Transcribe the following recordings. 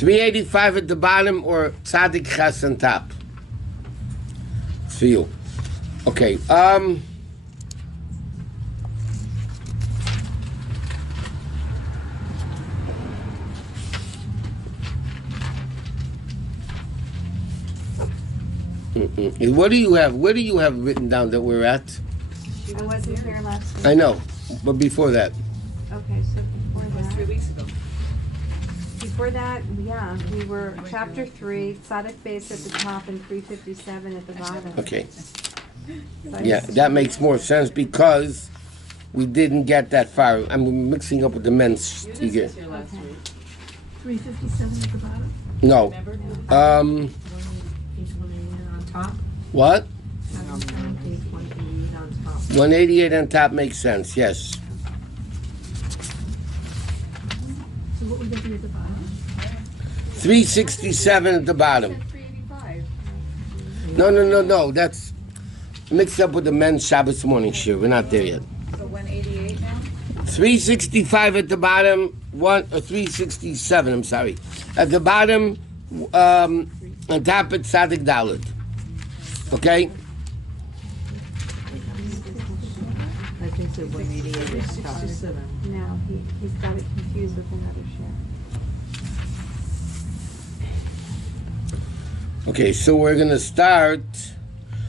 385 at the bottom or tzaddik ches on top? It's for you. Okay. What do you have? Where do you have written down that we're at? I wasn't here last week. I know, but before that. Okay, so before It was that. 3 weeks ago. Before that, yeah, we were chapter 3, tzaddik base at the top and 357 at the bottom. Okay. So Yeah, that makes more sense because we didn't get that far. I'm mixing up with the men's. You You get was here last week. 357 at the bottom. no. Remember? Page 188 on top. What? Page 188 on top. 188 on top makes sense. Yes. So what would that be at the bottom? 367 at the bottom. 385. No. That's mixed up with the men's Shabbos morning shiur. We're not there yet. So 188 now? 365 at the bottom. 367. I'm sorry. At the bottom, on top it's tzaddik daled. Okay. I think so 188 is top. No, he's got it confused with another share. Okay, so we're going to start.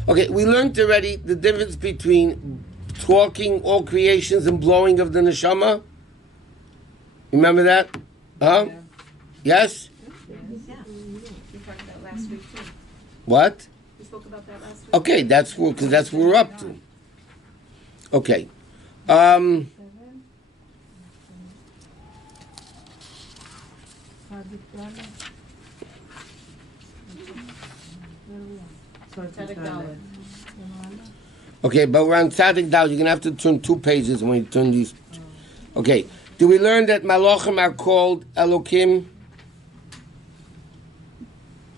Okay, we learned already the difference between talking all creations and blowing of the neshama. Remember that? Huh? Yeah. Yes? We talked about last week too. What? We spoke about that last week. Okay, that's what we're up to. Okay. Tzaddik Dalet. Okay, but we're on tzaddik daled. You're going to have to turn 2 pages when you turn these. Okay. Do we learn that malachim are called Elokim?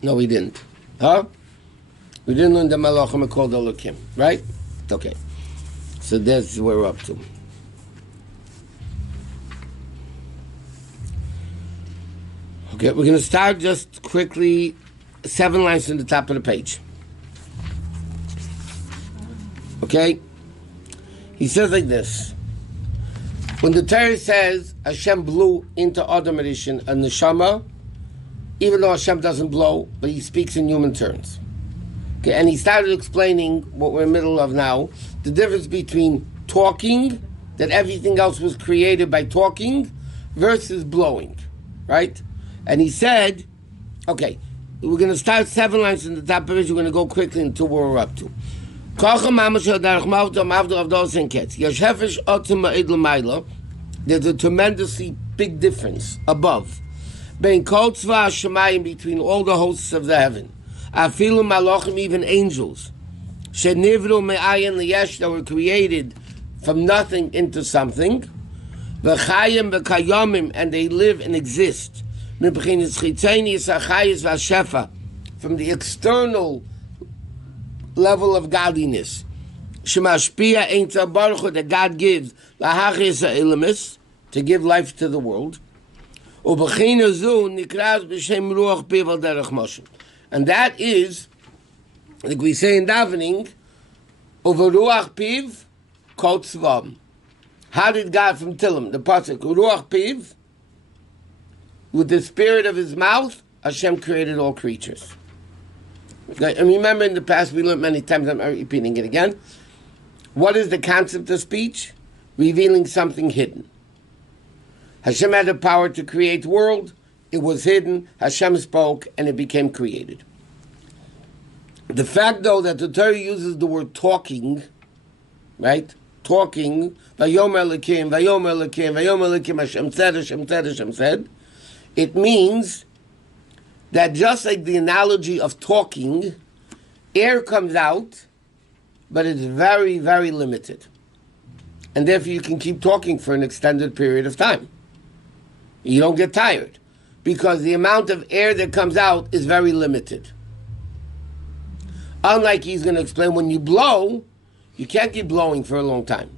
No, we didn't. Huh? We didn't learn that malachim are called Elokim, right? Okay. So that's where we're up to. Okay, we're going to start just quickly 7 lines from the top of the page. Okay? He says like this. When the Torah says Hashem blew into Adam Rishon a neshama, even though Hashem doesn't blow, but he speaks in human terms. Okay, and he started explaining what we're in the middle of now, the difference between talking, that everything else was created by talking, versus blowing, right? And he said, okay, we're going to start 7 lines in the top of it, we're going to go quickly until where we're up to. There's a tremendously big difference above between all the hosts of the heaven, even angels, that were created from nothing into something, and they live and exist from the external level of godliness, that God gives to give life to the world, and that is, like we say in davening, over ruach piv kol tzvam. How did God from Tillim, the pasuk ruach piv, with the spirit of his mouth, Hashem created all creatures. Okay, and remember in the past we learned many times, I'm repeating it again. What is the concept of speech? Revealing something hidden. Hashem had the power to create the world. It was hidden. Hashem spoke, and it became created. The fact, though, that the Torah uses the word talking, right? Talking, Vayomer Elokim, Vayomer Elokim, Vayomer Elokim, Hashem said, Hashem said, Hashem said. It means that just like the analogy of talking, air comes out, but it's very, very limited. And therefore you can keep talking for an extended period of time. You don't get tired, because the amount of air that comes out is very limited. Unlike he's going to explain, when you blow, you can't keep blowing for a long time.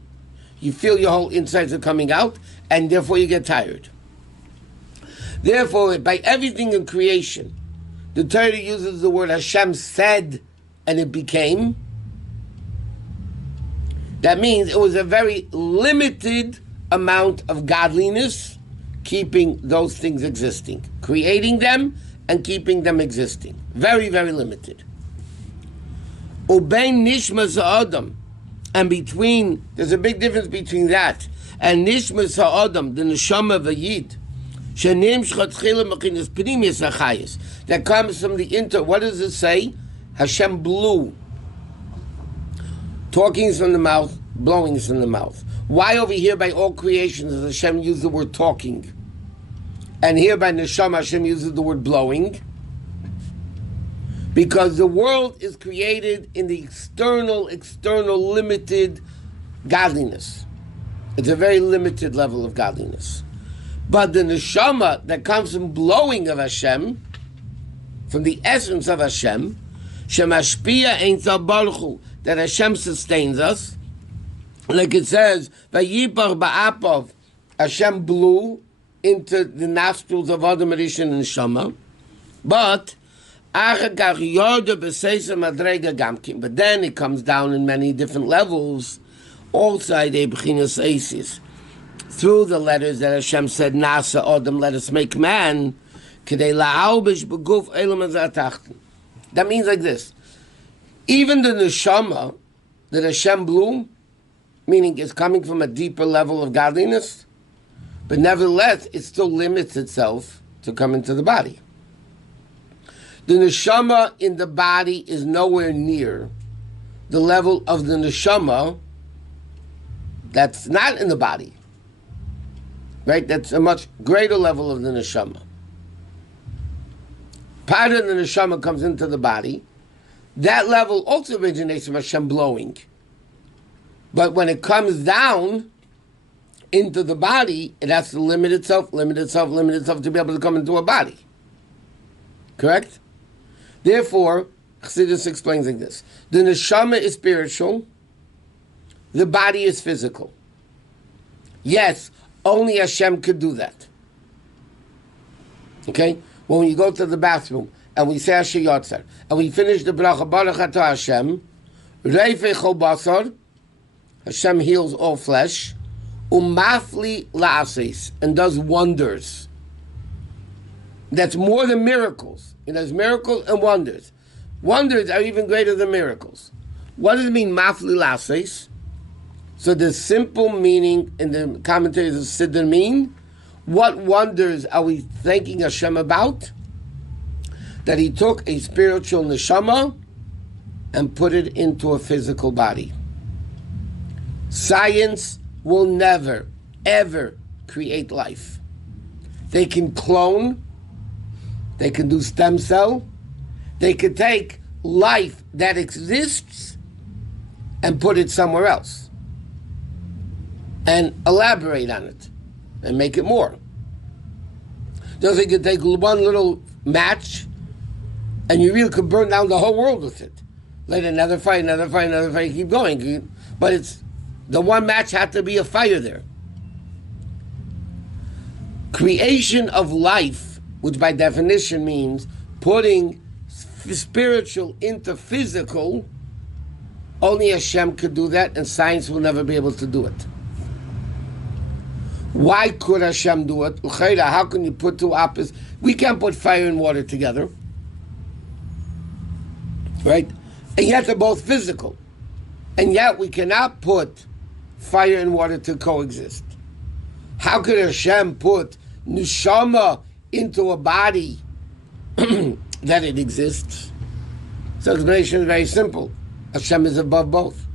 You feel your whole insides are coming out, and therefore you get tired. Therefore, by everything in creation, the Torah uses the word Hashem said and it became. That means it was a very limited amount of godliness keeping those things existing, creating them and keeping them existing. Very, very limited. Ubein nishmas ha'adam, and between, there's a big difference between that and nishmas ha'adam, the neshama v'yid, that comes from the what does it say? Hashem blew. Talking is from the mouth, blowing is from the mouth. Why over here by all creations does Hashem use the word talking? And here by Neshama Hashem uses the word blowing? Because the world is created in the external, limited godliness. It's a very limited level of godliness. But the neshama that comes from blowing of Hashem, from the essence of Hashem, shemashpia ein baruch, that Hashem sustains us, like it says, vayipar ba'apov, Hashem blew into the nostrils of Adam Rishon and Neshama, but then it comes down in many different levels, also through the letters that Hashem said, Nasa Adam, let us make man. That means like this. Even the neshama that Hashem blew, meaning it's coming from a deeper level of godliness, but nevertheless, it still limits itself to come into the body. The neshama in the body is nowhere near the level of the neshama that's not in the body. Right? That's a much greater level of the neshama. Part of the neshama comes into the body. That level also originates from Hashem blowing. But when it comes down into the body, it has to limit itself to be able to come into a body. Correct? Therefore, Chassidus explains like this. The neshama is spiritual. The body is physical. Yes, only Hashem could do that. Okay? When you go to the bathroom and we say Asher Yotzar and we finish the bracha Baruch Atah Hashem, Reifei Chol Basar, Hashem heals all flesh, Umafli La'ases, and does wonders. That's more than miracles. It does miracles and wonders. Wonders are even greater than miracles. What does it mean, Mafli La'ases? So the simple meaning in the commentaries of Siddur mean, what wonders are we thanking Hashem about? That He took a spiritual neshama and put it into a physical body. Science will never, ever create life. They can clone, they can do stem cell, they can take life that exists and put it somewhere else. And elaborate on it and make it more. Just like you could take one little match and you really could burn down the whole world with it. Light another fire, keep going. But it's the one match had to be a fire there. Creation of life, which by definition means putting spiritual into physical, only Hashem could do that, and science will never be able to do it. Why could Hashem do it? How can you put two opposites? We can't put fire and water together. Right? And yet they're both physical. And yet we cannot put fire and water to coexist. How could Hashem put neshama into a body that it exists? So the explanation is very simple. Hashem is above both.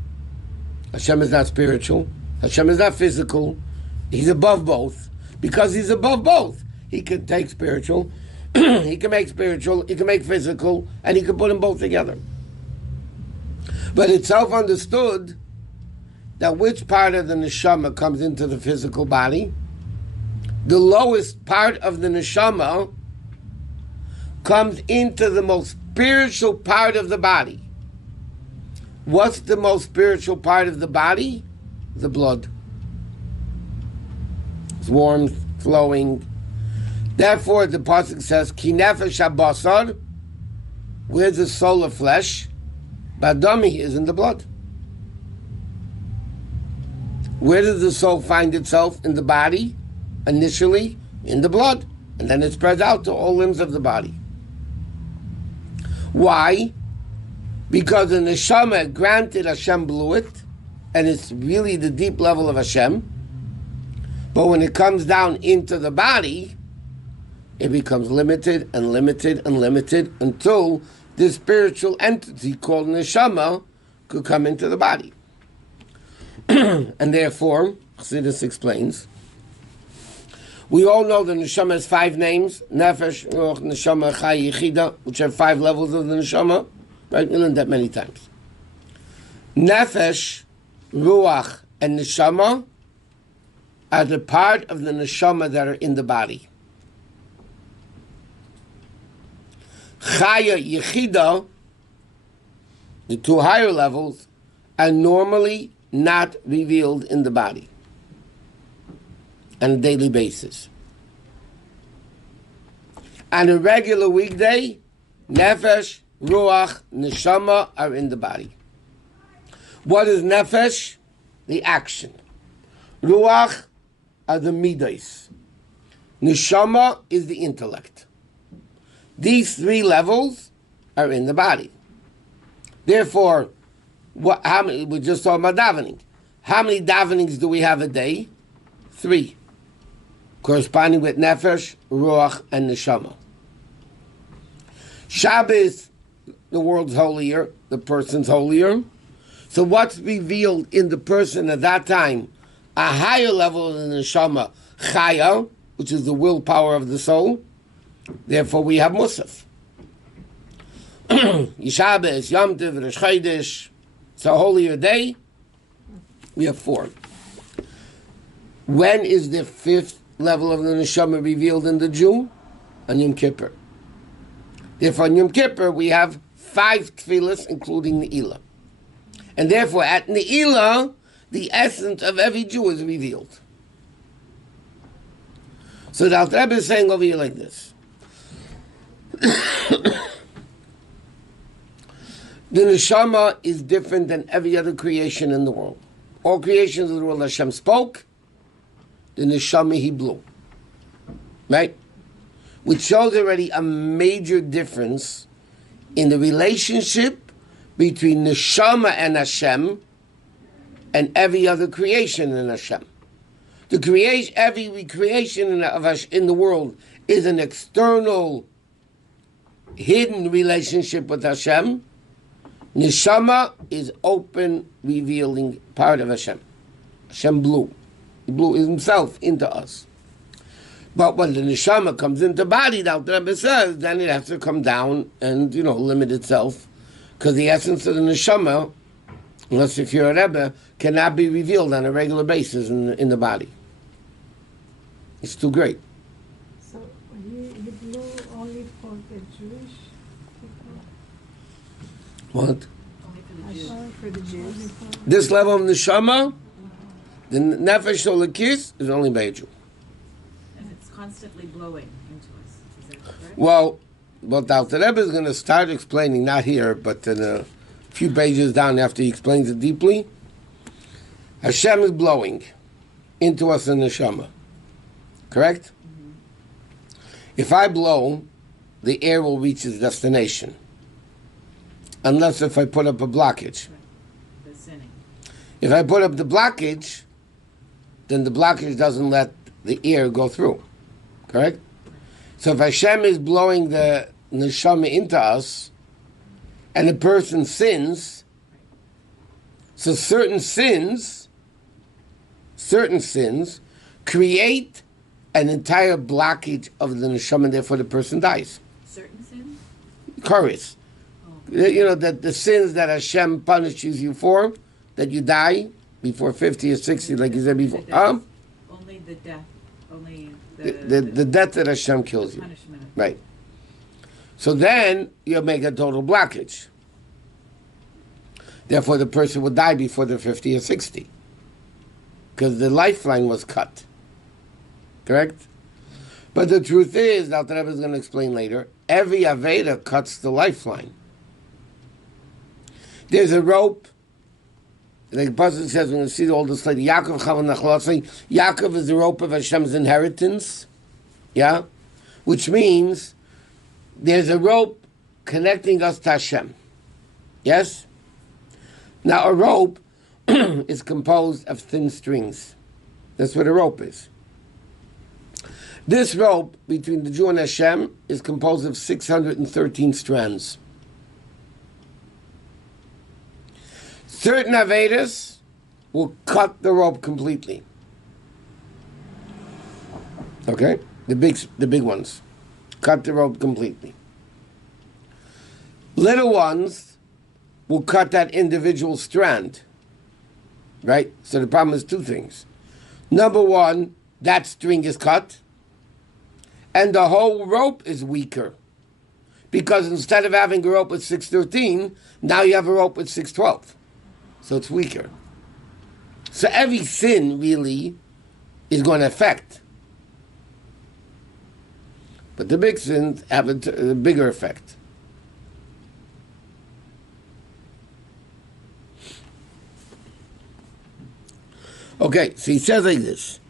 Hashem is not spiritual. Hashem is not physical. He's above both. Because He's above both, He can take spiritual, He can make spiritual, He can make physical, and He can put them both together. But it's self-understood that which part of the neshama comes into the physical body? The lowest part of the neshama comes into the most spiritual part of the body. What's the most spiritual part of the body? The blood. It's warm, flowing. Therefore, the pasuk says, "Ki nefesh habasar," where's the soul of flesh? Badami is in the blood. Where does the soul find itself in the body? Initially, in the blood, and then it spreads out to all limbs of the body. Why? Because the neshama, granted Hashem blew it, and it's really the deep level of Hashem, but when it comes down into the body, it becomes limited and limited and limited until this spiritual entity called neshama could come into the body. And therefore, Chassidus explains, we all know the neshama has 5 names: nefesh, ruach, neshama, chai, yechida, which have 5 levels of the neshama. Right? We learned that many times. Nefesh, ruach, and neshama are the part of the neshama that are in the body. Chaya, yechida, the 2 higher levels, are normally not revealed in the body on a daily basis. On a regular weekday, nefesh, ruach, neshama are in the body. What is nefesh? The action. Ruach are the midas. Neshama is the intellect. These 3 levels are in the body. Therefore, how many? We're just talking about davening. How many davenings do we have a day? 3, corresponding with nefesh, ruach, and neshama. Shabbos, the world's holier, the person's holier. So what's revealed in the person at that time? A higher level of the neshama, chaya, which is the willpower of the soul. Therefore, we have Musaf. Yishabes, Yom Tov, Rosh Chodesh. It's a holier day. We have 4. When is the 5th level of the neshama revealed in the Jew? On Yom Kippur. Therefore, on Yom Kippur, we have 5 tefillas, including Ne'ilah. And therefore, at Ne'ilah, the essence of every Jew is revealed. So the Alter Rebbe is saying over here like this. The neshama is different than every other creation in the world. All creations of the world, Hashem spoke, the neshama he blew. Right? Which shows already a major difference in the relationship between neshama and Hashem and every other creation in Hashem. Every creation in the world is an external, hidden relationship with Hashem. Neshama is open, revealing part of Hashem. Hashem blew. He blew himself into us. But when the neshama comes into body, the Alter Rebbe says, then it has to come down and, limit itself. Because the essence of the neshama, unless if you're a Rebbe, cannot be revealed on a regular basis in the body. It's too great. So he blew only for the Jewish people? What? Only for the Jews. Only for the Jews. This level of neshama, the nefesh olakis, is only by a Jew. And it's constantly blowing into us. Is that correct? Well, the Alter Rebbe is going to start explaining, not here, but in a few pages down after he explains it deeply. Hashem is blowing into us in neshama. Correct? Mm-hmm. If I blow, the air will reach its destination. Unless if I put up a blockage. The sinning. If I put up the blockage, then the blockage doesn't let the air go through. Correct? So if Hashem is blowing the neshama into us, and a person sins, so certain sins create an entire blockage of the neshama, and therefore the person dies. Certain sins? Chorus. Oh. That the sins that Hashem punishes you for, that you die before 50 or 60, like you said before. Only the death. Only the death that Hashem kills you. Punishment. Right. So then you'll make a total blockage. Therefore, the person would die before they're 50 or 60. Because the lifeline was cut. Correct? But the truth is, that Rebbe is going to explain later, every Aveda cuts the lifeline. There's a rope. Like the Pasuk says, we're going to see all this later. Yaakov is the rope of Hashem's inheritance. Yeah? Which means there's a rope connecting us to Hashem. Yes? Now a rope is composed of thin strings. That's what a rope is. This rope between the Jew and Hashem is composed of 613 strands. Certain Avedas will cut the rope completely. Okay? The big ones. Cut the rope completely. Little ones will cut that individual strand. Right? So the problem is two things. Number one, that string is cut, and the whole rope is weaker. Because instead of having a rope with 613, now you have a rope with 612. So it's weaker. So every sin really is going to affect. But the big sins have a bigger effect. Okay, so he says like this.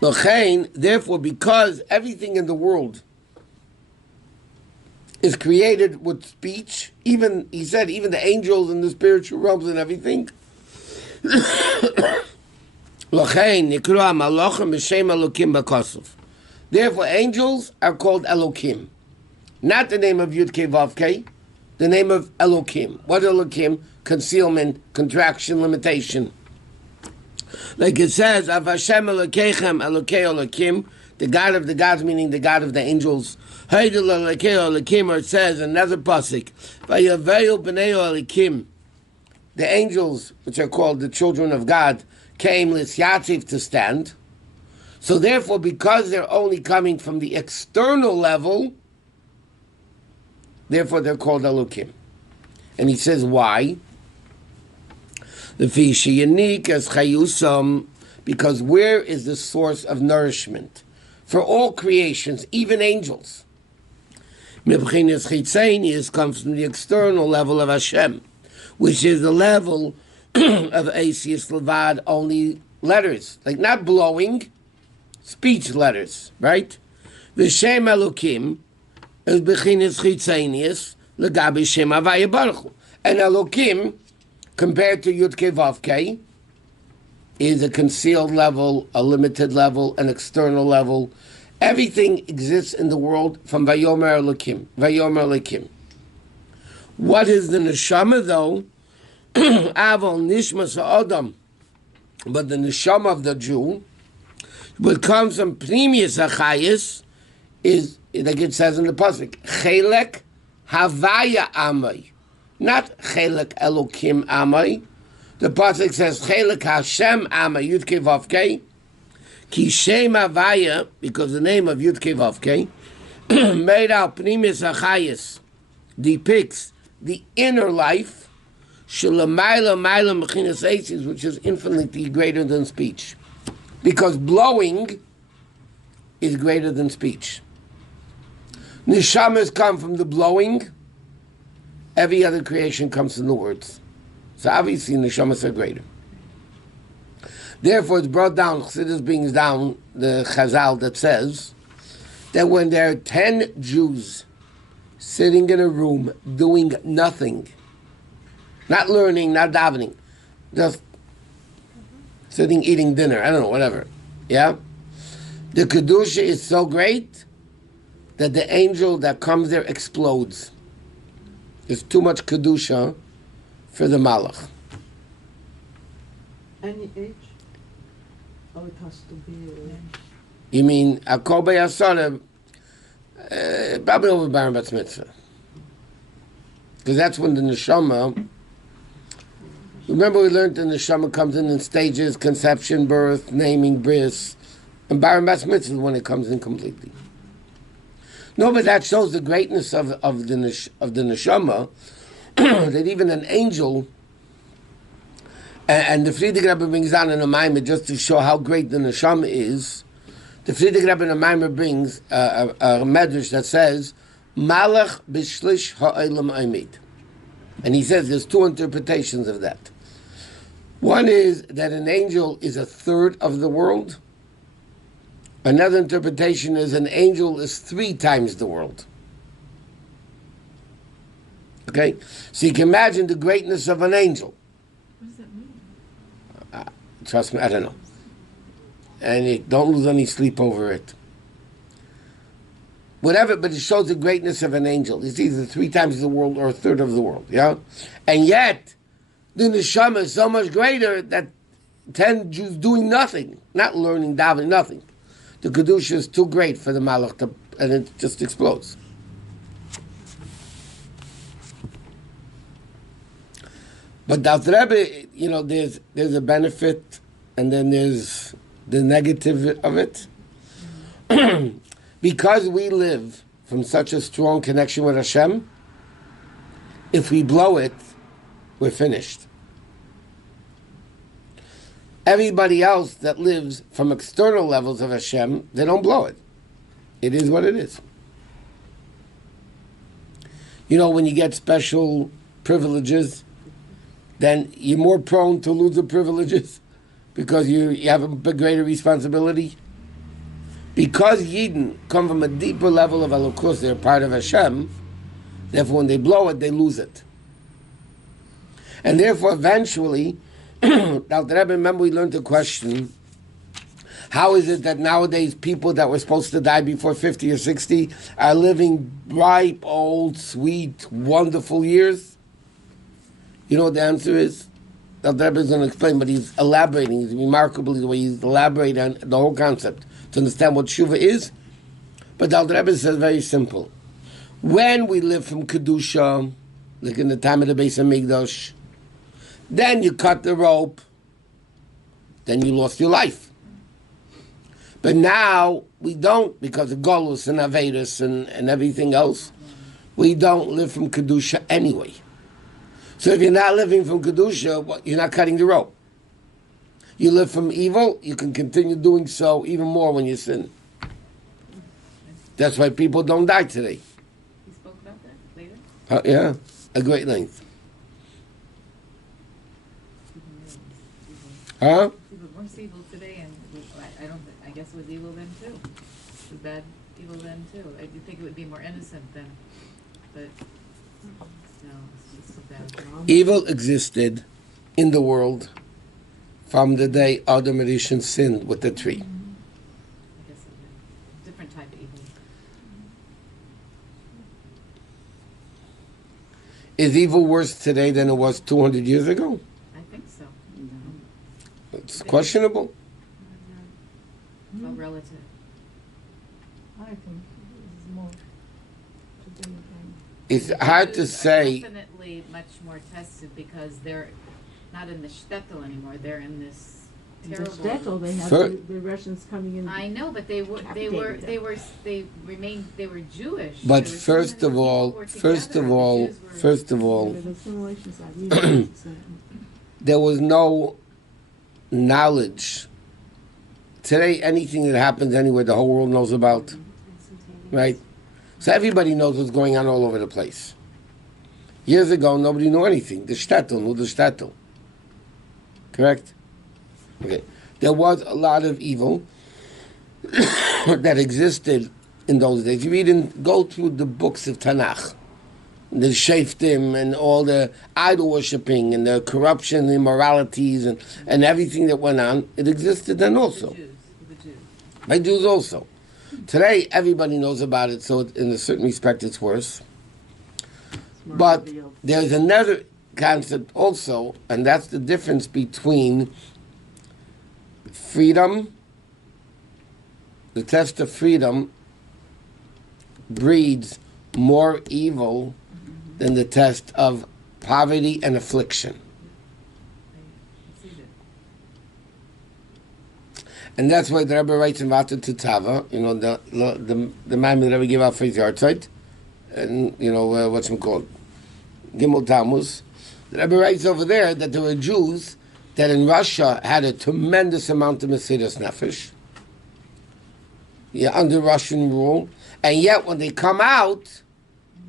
Therefore, because everything in the world is created with speech, even, he said, even the angels and the spiritual realms and everything. Therefore, angels are called Elokim. Not the name of Yud-Kei Vav-Kei, the name of Elokim. What Elokim? Concealment, contraction, limitation. Like it says, Av Hashem Elokeichem Elokei Elokim, the God of the gods, meaning the God of the angels. Haydel Elokei Elokim, or it says another pasuk, Vayaveil Bnei Elokim, the angels, which are called the children of God, came Lisyatziv to stand. So therefore, because they're only coming from the external level, therefore they're called Elokim. And he says, why? The fish unique as chayusam, because where is the source of nourishment for all creations, even angels? Mibchinas chitzenius comes from the external level of Hashem, which is the level of Asius Levad, only letters, like not blowing, speech letters, right? V'shem Elokim is b'chinas chitzenius legabi shem Havaya Baruch Hu. And Elokim, compared to Yud-Kei Vav-Kei, is a concealed level, a limited level, an external level. Everything exists in the world from Vayomer Elokim. Vayomer Elokim. What is the neshama though? Avol nishmas ha'adam. But the neshama of the Jew, what comes from Pnimius HaChayis, is, like it says in the pasuk, Chelek Havaya Amai. Not Chelek Elokim Amai. The pasuk says Chelek Hashem Amai, Yud-Kei Vav-Kei. Ki Shem Havaya, because the name of Yud-Kei Vav-Kei, made out Pnimius HaChayis, depicts the inner life, Shalamayla Mayla Mechinas Eitzis, which is infinitely greater than speech. Because blowing is greater than speech. Neshamas come from the blowing. Every other creation comes from the words. So obviously neshamas are greater. Therefore it's brought down, Chassidus brings down the Chazal that says that when there are 10 Jews sitting in a room doing nothing, not learning, not davening, just sitting eating dinner, I don't know, whatever, yeah? The Kedusha is so great that the angel that comes there explodes. There's too much Kedusha for the Malach. Any age? Oh, it has to be... You mean, Akol B'Yasara, probably over Bar Bat Mitzvah. Because that's when the Neshama... Remember we learned the Neshama comes in stages, conception, birth, naming, bris, and Bar Bat Mitzvah is when it comes in completely. No, but that shows the greatness of the Neshama, that even an angel, and the Friedrich Rebbe brings down in a Maimah just to show how great the Neshama is, The Frierdiker Rebbe in the Maimer brings a medrash that says, Malach b'shlish ha'olam oimid. And he says there's two interpretations of that. One is that an angel is a third of the world. Another interpretation is an angel is 3 times the world. Okay? So you can imagine the greatness of an angel. What does that mean? Trust me, I don't know. And don't lose any sleep over it. Whatever, but it shows the greatness of an angel. It's either 3 times the world or a third of the world, yeah? And yet, the neshama is so much greater that 10 Jews doing nothing, not learning, davening, nothing. The kedusha is too great for the malach, and it just explodes. But the Rebbe, there's a benefit, and then there's the negative of it. Because we live from such a strong connection with Hashem, if we blow it, we're finished. Everybody else that lives from external levels of Hashem, they don't blow it. It is what it is. When you get special privileges, then you're more prone to lose the privileges because you have a greater responsibility. Because Yidden come from a deeper level of Elokus, they're part of Hashem, therefore when they blow it, they lose it. And therefore, eventually, remember we learned the question, how is it that nowadays people that were supposed to die before 50 or 60 are living ripe, old, sweet, wonderful years? You know what the answer is? The Rebbe is going to explain, but he's elaborating. He's remarkably the way he's elaborating on the whole concept to understand what Teshuvah is. But the Rebbe says very simple. When we live from Kedusha, like in the time of the Beis HaMikdash, then you cut the rope, then you lost your life. But now we don't, because of Golus and Avedus and everything else, we don't live from Kedusha anyway. So if you're not living from Kedusha, you're not cutting the rope. You live from evil, you can continue doing so even more when you sin. That's why people don't die today. He spoke about that later? Yeah, a great length. Huh? People were more evil today, and I guess it was evil then too. It was bad evil then too. I do think it would be more innocent then, but no, it's just bad. Evil existed in the world from the day Adam and Rishon sinned with the tree. I guess it was a different type of evil. Is evil worse today than it was 200 years ago? I think so. It's questionable. It's all relative. I think it's more today than. It's hard to Jews are say. definitely much more tested because they're not in the shtetl anymore. They're in this The terrible. shtetl, they have Fir- the Russians coming in. I know, but they were Jewish. But There were first so of many all, people were first together. of The all, Jews were- first of all, The assimilation side, really, there was no knowledge. Today, anything that happens anywhere, the whole world knows about, right? So everybody knows what's going on all over the place. Years ago, nobody knew anything. The shtetl knew the shtetl. Correct? Okay. There was a lot of evil that existed in those days. Go through the books of Tanakh, the Shaftim and all the idol worshipping and the corruption, the immoralities and everything that went on. It existed then also. The Jews. By Jews also. Today, everybody knows about it, so in a certain respect, it's worse. But there's another concept also, and that's the difference between freedom. The test of freedom breeds more evil than the test of poverty and affliction. I see that. And that's why the Rebbe writes in Vata Tetava, the man that Rebbe gave out for his yard site, and, what's it called? Gimel Tammuz. The Rebbe writes over there that there were Jews that in Russia had a tremendous amount of Mesiras Nefesh, You're under Russian rule. And yet when they come out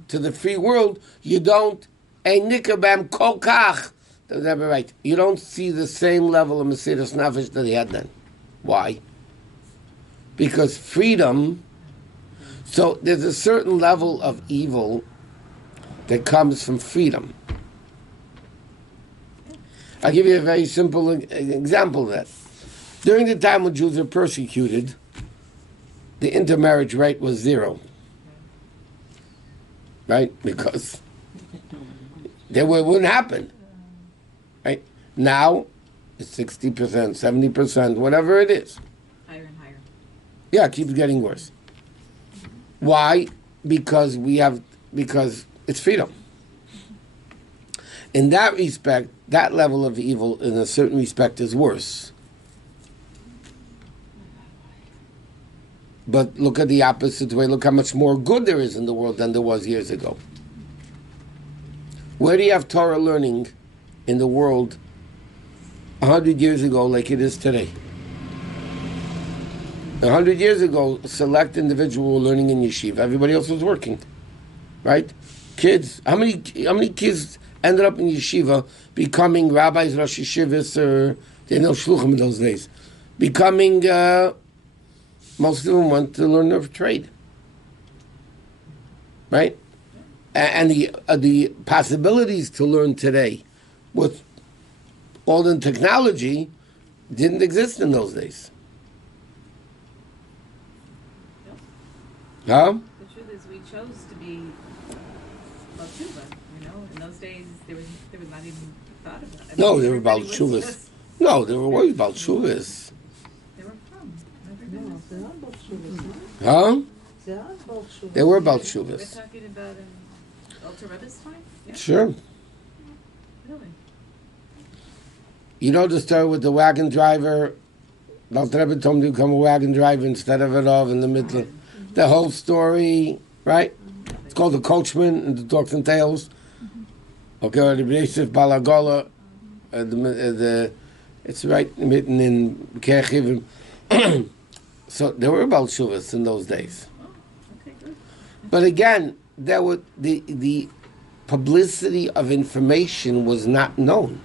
to the free world, you don't, ein nikabam kokach. Right. You don't see the same level of Mesiras Nefesh that he had then. Why? Because freedom, so there's a certain level of evil that comes from freedom. I'll give you a very simple example of that. During the time when Jews were persecuted, the intermarriage rate was 0. Right? Because it wouldn't happen. Right? Now, it's 60%, 70%, whatever it is. Higher and higher. Yeah, it keeps getting worse. Why? Because it's freedom. In that respect, that level of evil, in a certain respect, is worse. But look at the opposite way. Look how much more good there is in the world than there was years ago. Where do you have Torah learning in the world 100 years ago like it is today? 100 years ago, a select individual were learning in yeshiva. Everybody else was working, right? Kids. How many kids ended up in yeshiva becoming rabbis, rosh yeshivas, or they know shluchim in those days? Becoming, most of them went to learn their trade, right? And the possibilities to learn today with all the technology didn't exist in those days. Huh? The truth is, we chose to be about Teshuvah. You know, in those days, there was not even thought about it. No, they were about everybody was Teshuvahs. just- No, they were always about Teshuvahs. They were from. No, זה לא about Shuvas, no? Huh? זה היה about Shuvas. They were about We're Teshuvahs. talking about in Alter Rebbe's time? Yeah, Sure. really. You know the story with the wagon driver? Alter Rebbe told him to become a wagon driver instead of a Rav in the middle. The whole story, right? It's called The Coachman in the Talks and Tales. Okay, or the Yosef Balagola. It's right written in Kechivim. So there were about Shuvas in those days. Oh, okay, good. But again, there were the publicity of information was not known.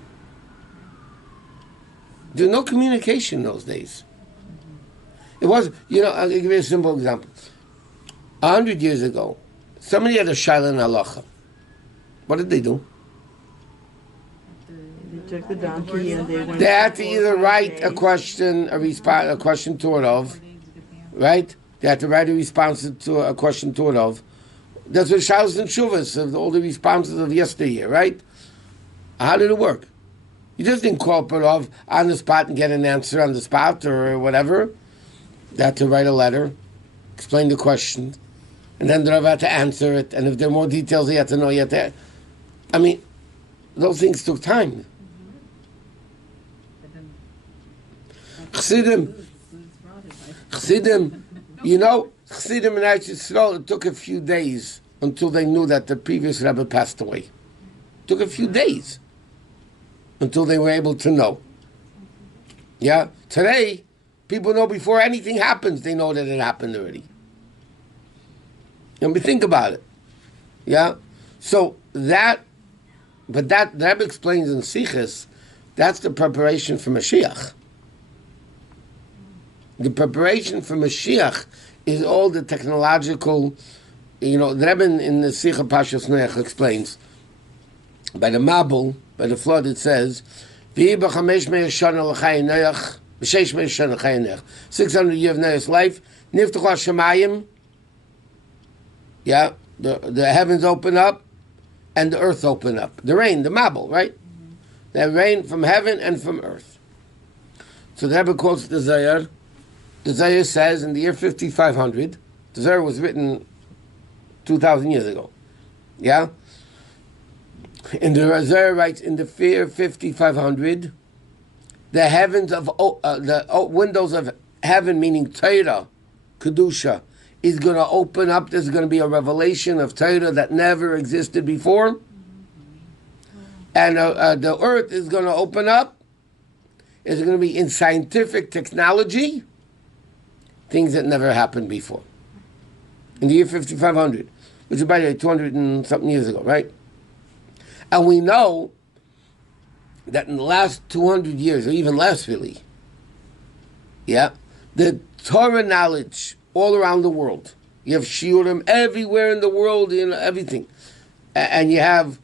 There was no communication in those days. It was, I'll give you a simple example. 100 years ago, somebody had a shaila in halacha. What did they do? They took the donkey and they went. They had to either write a question, a question to it of, right? They had to write a response to a question to it of. That's what shailas and shuvas of all the responses of yesteryear, right? How did it work? You just didn't call it off on the spot and get an answer on the spot or whatever. They had to write a letter, explain the question, and then the Rav had to answer it. And if there are more details, he had to know. I mean, those things took time. Chassidim, Chassidim in Eretz Yisrael, it took a few days until they knew that the previous Rebbe passed away. It took a few days until they were able to know. Yeah? Today, people know before anything happens, they know that it happened already. And we think about it. Yeah? So the Rebbe explains in Sichos, that's the preparation for Mashiach. The preparation for Mashiach is all the technological, the Rebbe in the Sicha Pashas Noach explains, by the Mabul, by the flood, it says, 600 years of Noah's life, Niftuch HaShamayim, yeah, the heavens open up, and the earth open up. The rain, the Mabul, right? The rain from heaven and from earth. So the Rebbe quotes the Zohar. The Zohar says in the year 5500, the Zohar was written 2,000 years ago. Yeah? And the Zohar writes, in the year 5500, the heavens of, the windows of heaven, meaning Torah, Kedusha, is going to open up. There's going to be a revelation of Torah that never existed before. And the earth is going to open up. It's going to be in scientific technology. things that never happened before. In the year 5500, which is by the way 200 and something years ago, right? And we know that in the last 200 years, or even less really, the Torah knowledge all around the world. You have shiurim everywhere in the world, everything. And you have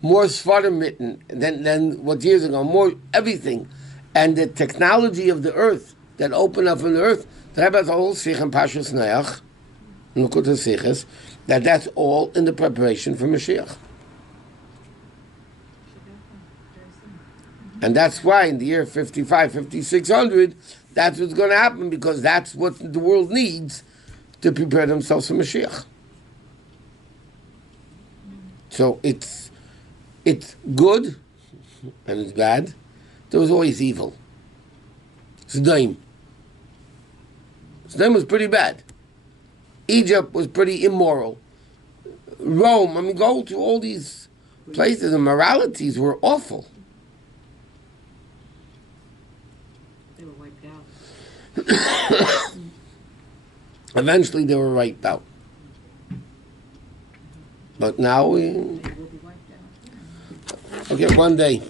more Sfarim written than what years ago, more everything. And the technology of the earth that opened up in the earth, the Rebbe has a whole Sikh and Pashas Neach, that's all in the preparation for Mashiach. And that's why in the year 5600, that's what's going to happen, because that's what the world needs to prepare themselves for Mashiach. So it's good and it's bad. There was always evil. Sodom was pretty bad. Egypt was pretty immoral. Rome, go to all these places, the moralities were awful. They were wiped out. Eventually they were wiped out. But now They will be wiped out. okay, one day.